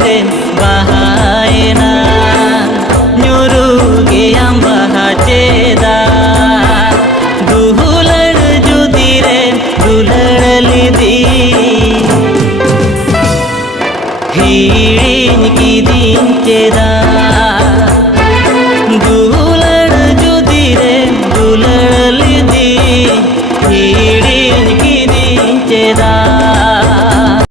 रे बहायना न्यूरू गयाम बहा चेदा दुहुलड़ जुदी रे दुलड़ लिदी हिड़िन की दिन चेदा।